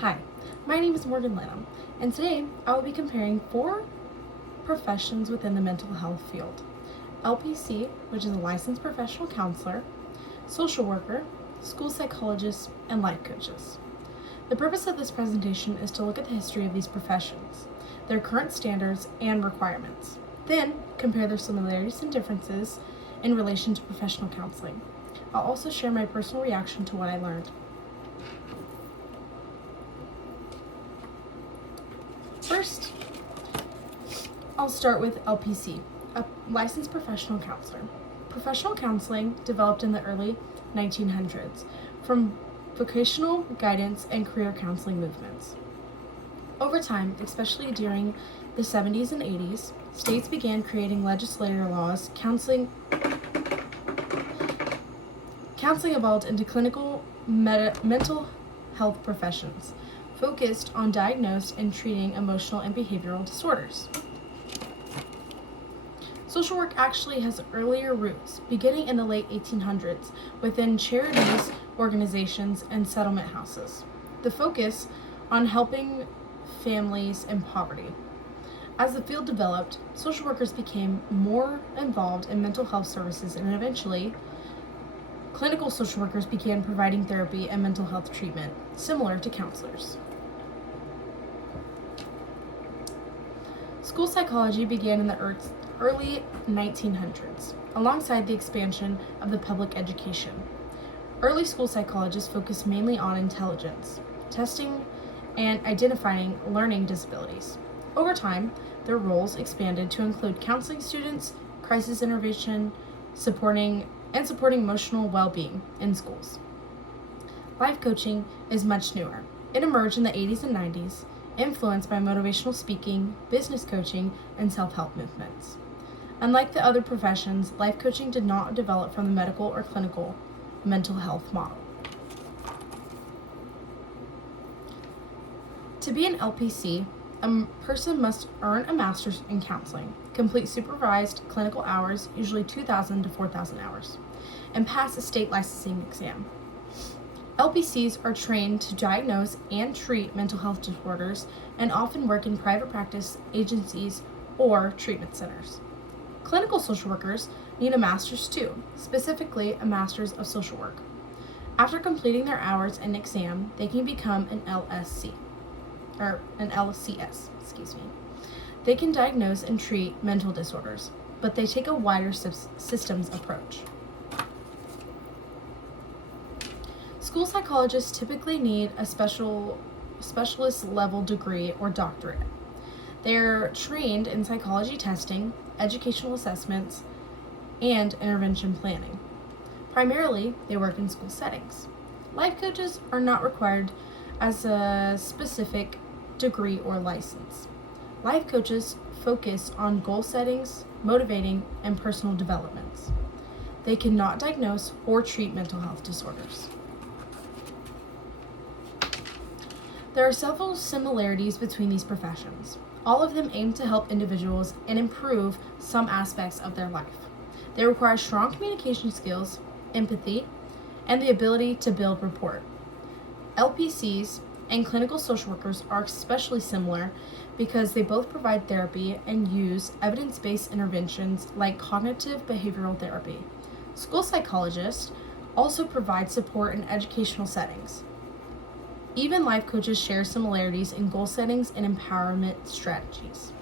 Hi, my name is Morgan Lanham, and today I will be comparing 4 professions within the mental health field. LPC, which is a licensed professional counselor, social worker, school psychologist, and life coaches. The purpose of this presentation is to look at the history of these professions, their current standards and requirements, then compare their similarities and differences in relation to professional counseling. I'll also share my personal reaction to what I learned. First, I'll start with LPC, a licensed professional counselor. Professional counseling developed in the early 1900s from vocational guidance and career counseling movements. Over time, especially during the 70s and 80s, states began creating legislative laws. Counseling evolved into clinical mental health professions, focused on diagnosing and treating emotional and behavioral disorders. Social work actually has earlier roots, beginning in the late 1800s within charities, organizations, and settlement houses. The focus on helping families in poverty. As the field developed, social workers became more involved in mental health services, and eventually, clinical social workers began providing therapy and mental health treatment, similar to counselors. School psychology began in the early 1900s, alongside the expansion of the public education. Early school psychologists focused mainly on intelligence, testing, and identifying learning disabilities. Over time, their roles expanded to include counseling students, crisis intervention, supporting emotional well-being in schools. Life coaching is much newer. It emerged in the 80s and 90s, influenced by motivational speaking, business coaching, and self-help movements. Unlike the other professions, life coaching did not develop from the medical or clinical mental health model. To be an LPC, a person must earn a master's in counseling, complete supervised clinical hours, usually 2,000 to 4,000 hours, and pass a state licensing exam. LPCs are trained to diagnose and treat mental health disorders and often work in private practice agencies or treatment centers. Clinical social workers need a master's too, specifically a master's of social work. After completing their hours and exam, they can become an LCS. They can diagnose and treat mental disorders, but they take a wider systems approach. School psychologists typically need a specialist level degree or doctorate. They're trained in psychology testing, educational assessments, and intervention planning. Primarily, they work in school settings. Life coaches are not required as a specific degree or license. Life coaches focus on goal settings, motivating, and personal developments. They cannot diagnose or treat mental health disorders. There are several similarities between these professions. All of them aim to help individuals and improve some aspects of their life. They require strong communication skills, empathy, and the ability to build rapport. LPCs and clinical social workers are especially similar because they both provide therapy and use evidence-based interventions like cognitive behavioral therapy. School psychologists also provide support in educational settings. Even life coaches share similarities in goal settings and empowerment strategies.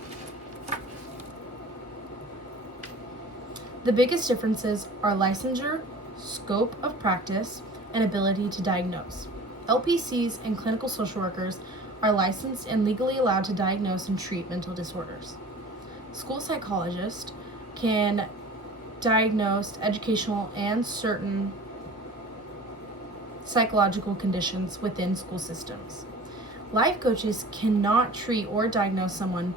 The biggest differences are licensure, scope of practice, and ability to diagnose. LPCs and clinical social workers are licensed and legally allowed to diagnose and treat mental disorders. School psychologists can diagnose educational and certain psychological conditions within school systems. Life coaches cannot treat or diagnose someone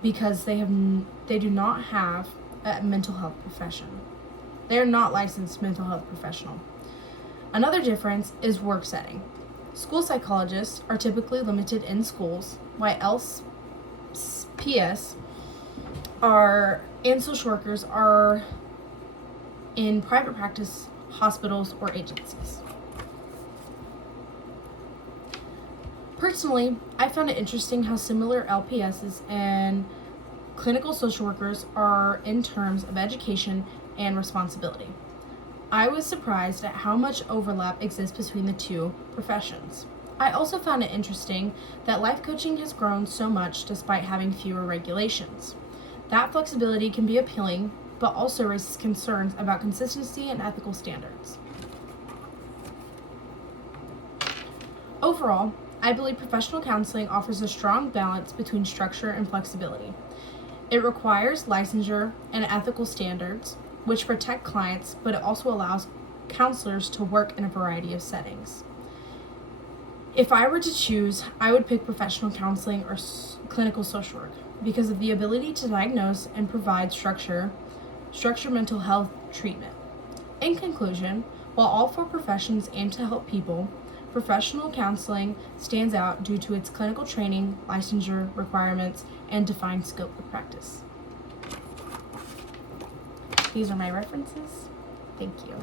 because they do not have a mental health profession. They are not licensed mental health professional. Another difference is work setting. School psychologists are typically limited in schools, while LPS and social workers are in private practice, hospitals, or agencies. Personally, I found it interesting how similar LPSs and clinical social workers are in terms of education and responsibility. I was surprised at how much overlap exists between the two professions. I also found it interesting that life coaching has grown so much despite having fewer regulations. That flexibility can be appealing, but also raises concerns about consistency and ethical standards. Overall, I believe professional counseling offers a strong balance between structure and flexibility. It requires licensure and ethical standards, which protect clients, but it also allows counselors to work in a variety of settings. If I were to choose, I would pick professional counseling or clinical social work because of the ability to diagnose and provide structured mental health treatment. In conclusion, while all four professions aim to help people, professional counseling stands out due to its clinical training, licensure requirements, and defined scope of practice. These are my references. Thank you.